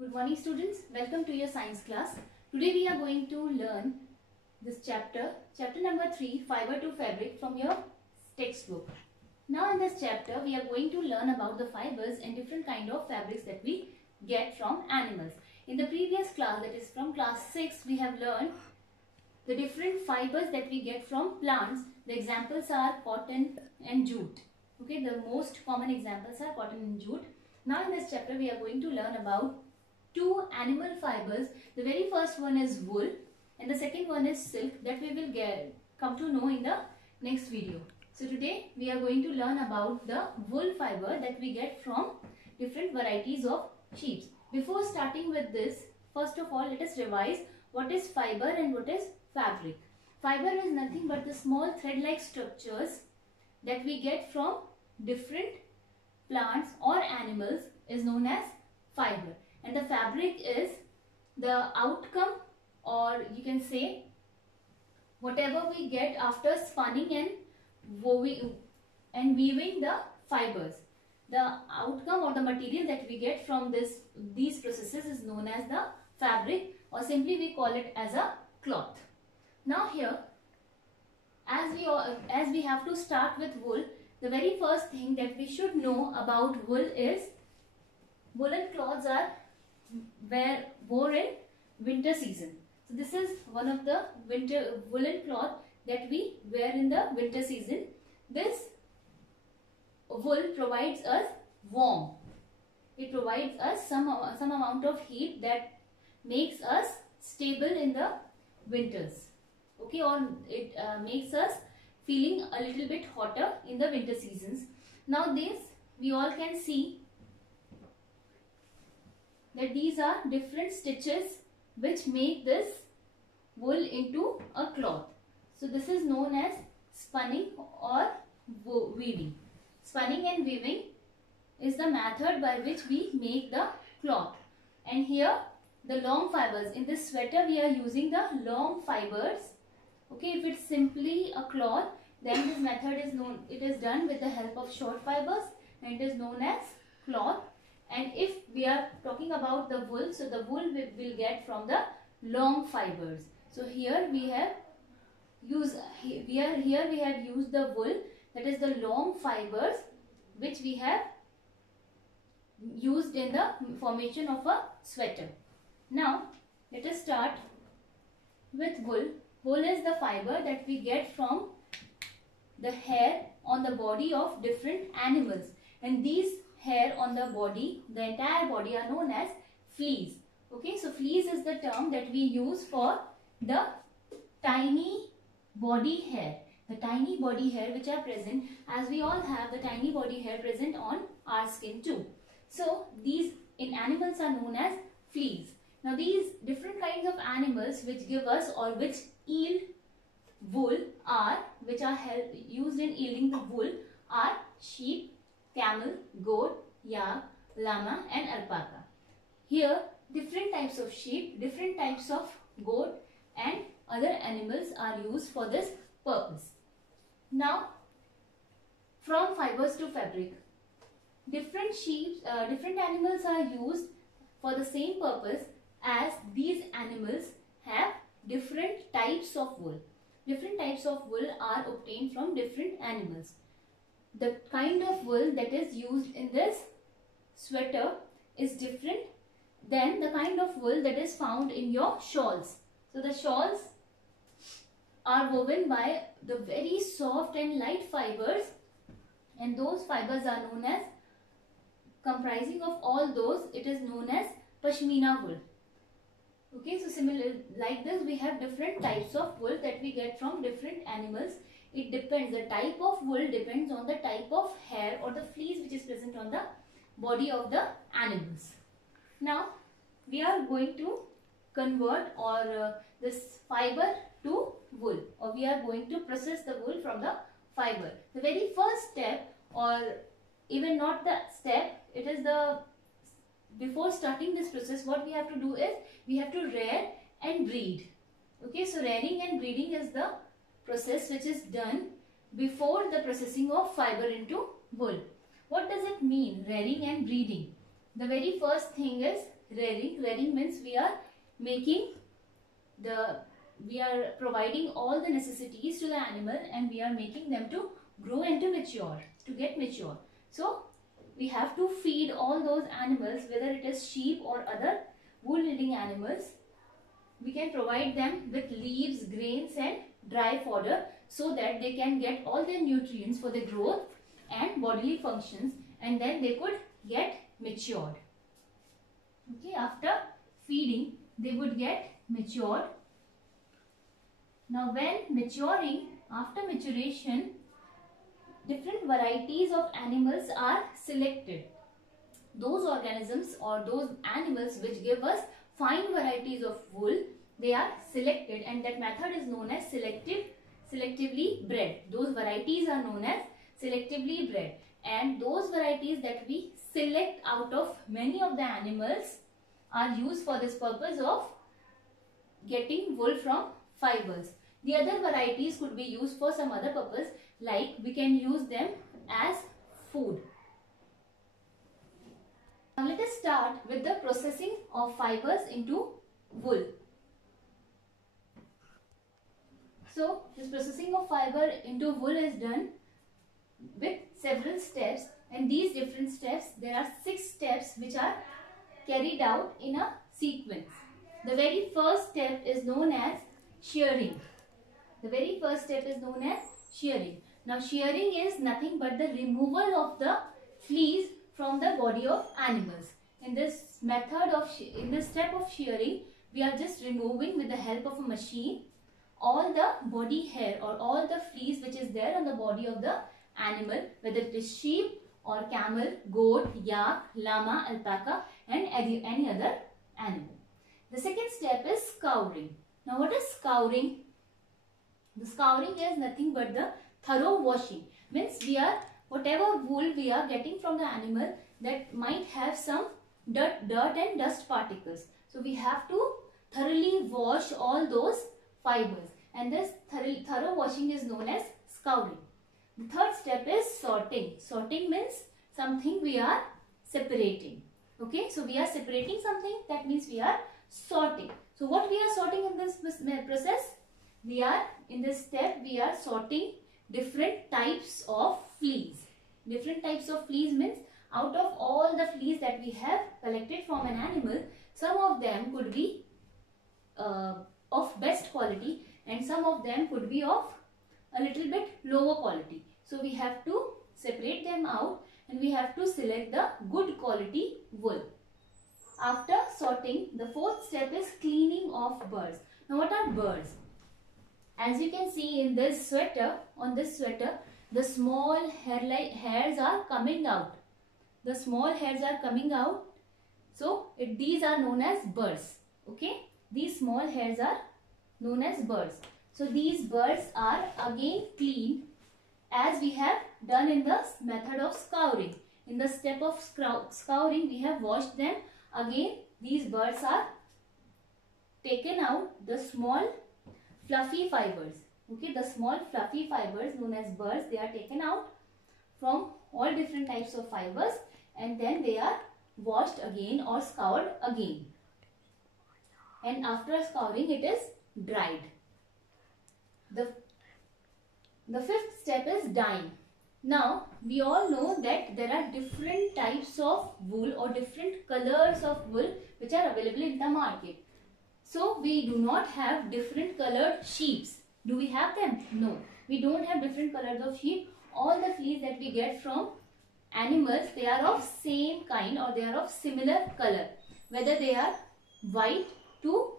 Good morning students, welcome to your science class. Today we are going to learn this chapter number 3, fiber to fabric from your textbook. Now in this chapter we are going to learn about the fibers and different kind of fabrics that we get from animals. In the previous class, that is from class 6, we have learned the different fibers that we get from plants. The examples are cotton and jute. Okay, the most common examples are cotton and jute. Now in this chapter we are going to learn about two animal fibers. The very first one is wool and the second one is silk, that we will come to know in the next video. So today we are going to learn about the wool fiber that we get from different varieties of sheep. Before starting with this, first of all let us revise what is fiber and what is fabric. Fiber is nothing but the small thread-like structures that we get from different plants or animals is known as fiber. And the fabric is the outcome, or you can say whatever we get after spinning and weaving the fibers. The outcome or the material that we get from these processes is known as the fabric, or simply we call it as a cloth. Now here, as we have to start with wool, the very first thing that we should know about wool is woolen cloths are worn in winter season. So this is one of the woolen cloth that we wear in the winter season. This wool provides us warmth. It provides us some amount of heat that makes us stable in the winters. Okay, or it makes us feeling a little bit hotter in the winter seasons. Now this we all can see that these are different stitches which make this wool into a cloth. So this is known as spinning or weaving. Spinning and weaving is the method by which we make the cloth. And here the long fibers. In this sweater we are using the long fibers. Okay, if it's simply a cloth, then this method is done with the help of short fibers and it is known as cloth. And if we are talking about the wool, so the wool we will get from the long fibers. So here we have used the wool, that is the long fibers which we have used in the formation of a sweater. Now let us start with wool. Wool is the fiber that we get from the hair on the body of different animals, and these hair on the body, the entire body, are known as fleece. Okay, so fleece is the term that we use for the tiny body hair. The tiny body hair which are present, as we all have the tiny body hair present on our skin too. So these in animals are known as fleece. Now these different kinds of animals which give us or which yield wool which are used in yielding the wool are sheep, camel, goat, yak, llama and alpaca. Here different types of sheep, different types of goat and other animals are used for this purpose. Now from fibers to fabric, different animals are used for the same purpose, as these animals have different types of wool. Different types of wool are obtained from different animals. The kind of wool that is used in this sweater is different than the kind of wool that is found in your shawls. So the shawls are woven by the very soft and light fibers, and those fibers are known as, comprising of all those, it is known as pashmina wool. Okay, so similar like this we have different types of wool that we get from different animals. It depends, the type of wool depends on the type of hair or the fleece which is present on the body of the animals. Now we are going to convert this fiber to wool, or we are going to process the wool from the fiber. The very first step, or even not the step, it is the before starting this process, what we have to do is we have to rear and breed. Okay, so rearing and breeding is the process which is done before the processing of fiber into wool. What does it mean, rearing and breeding? The very first thing is rearing. Rearing means we are providing all the necessities to the animal, and we are making them to grow and to mature, to get mature. So we have to feed all those animals, whether it is sheep or other wool yielding animals. We can provide them with leaves, grains and dry fodder, so that they can get all their nutrients for their growth and bodily functions, and then they could get matured. Okay, after feeding they would get matured. Now when maturing, after maturation, different varieties of animals are selected. Those organisms or those animals which give us fine varieties of wool, they are selected, and that method is known as selectively bred. Those varieties are known as selectively bred, and those varieties that we select out of many of the animals are used for this purpose of getting wool from fibers. The other varieties could be used for some other purpose, like we can use them as food. Now let us start with the processing of fibers into wool. So this processing of fiber into wool is done with several steps, and these different steps, there are 6 steps which are carried out in a sequence. The very first step is known as shearing. The very first step is known as shearing. Now shearing is nothing but the removal of the fleece from the body of animals. In this method of, in this step of shearing, we are just removing with the help of a machine all the body hair or all the fleece which is there on the body of the animal, whether it is sheep or camel, goat, yak, llama, alpaca and any other animal. The second step is scouring. Now what is scouring? The scouring is nothing but the thorough washing. Means we are, whatever wool we are getting from the animal, that might have some dirt and dust particles. So we have to thoroughly wash all those fibers, and this thorough washing is known as scouring. The third step is sorting. Sorting means something we are separating. Okay, so we are separating something, that means we are sorting. So what we are sorting in this process? We are, in this step, we are sorting different types of fleece. Different types of fleece means out of all the fleece that we have collected from an animal, some of them could be of best quality and some of them could be of a little bit lower quality. So we have to separate them out and we have to select the good quality wool. After sorting, the fourth step is cleaning of burrs. Now what are burrs? As you can see in this sweater, on this sweater, the small hairs are coming out. The small hairs are coming out. So these are known as burrs. Okay, these small hairs are known as burrs. So these burrs are again cleaned as we have done in the method of scouring. In the step of scouring, we have washed them. Again, these burrs are taken out, the small fluffy fibers. Okay, the small fluffy fibers known as burrs, they are taken out from all different types of fibers and then they are washed again or scoured again. And after scouring, it is dried. The fifth step is dyeing. Now, we all know that there are different types of wool or different colors of wool which are available in the market. So, we do not have different colored sheeps. Do we have them? No. We don't have different colors of sheep. All the fleece that we get from animals, they are of same kind or they are of similar color. Whether they are white to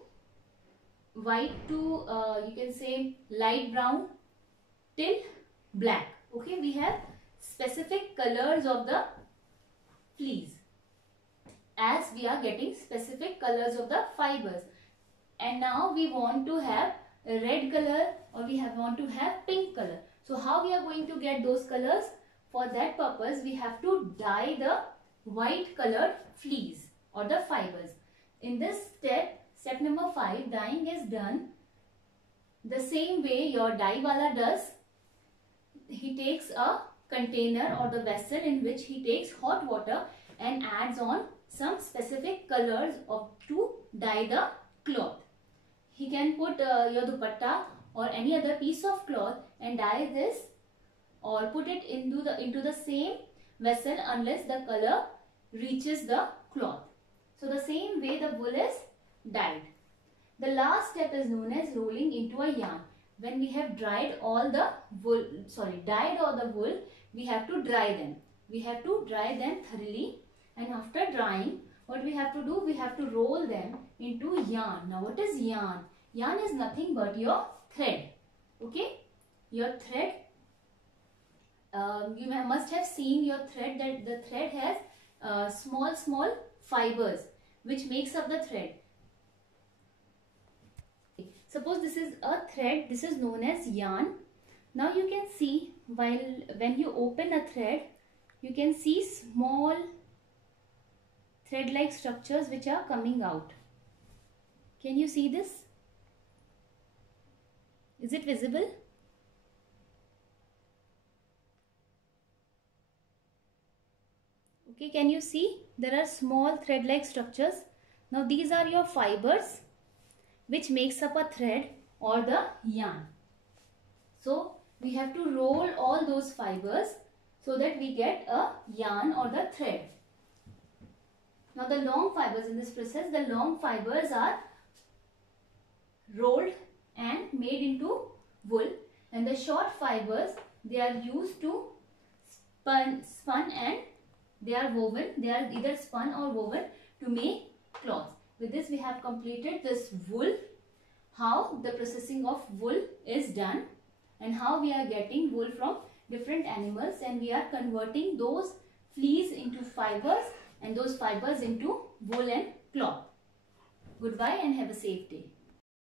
you can say light brown till black. Okay, we have specific colors of the fleece as we are getting specific colors of the fibers. And now we want to have a red color or we want to have pink color. So how we are going to get those colors? For that purpose, we have to dye the white colored fleece or the fibers. In this step number 5, dyeing is done the same way your dye wala does. He takes a container or the vessel in which he takes hot water and adds on some specific color colors of to dye the cloth. He can put your dupatta or any other piece of cloth and dye this, or put it into the same vessel unless the color reaches the cloth. So the same way the wool is dyed. The last step is known as rolling into a yarn. When we have dyed all the wool, we have to dry them. We have to dry them thoroughly, and after drying, what we have to do, we have to roll them into yarn. Now what is yarn? Yarn is nothing but your thread. Okay, your thread. You must have seen your thread, that the thread has small fibers which makes up the thread. Suppose this is a thread, this is known as yarn. Now you can see, when you open a thread, you can see small thread-like structures which are coming out. Can you see this? Is it visible? Okay, can you see? There are small thread-like structures. Now these are your fibers which makes up a thread or the yarn. So we have to roll all those fibers so that we get a yarn or the thread. Now the long fibers, in this process, the long fibers are rolled and made into wool, and the short fibers, they are used to spun and they are woven. They are either spun or woven to make cloth. With this we have completed this wool, how the processing of wool is done and how we are getting wool from different animals, and we are converting those fleece into fibers and those fibers into wool and cloth. Goodbye and have a safe day.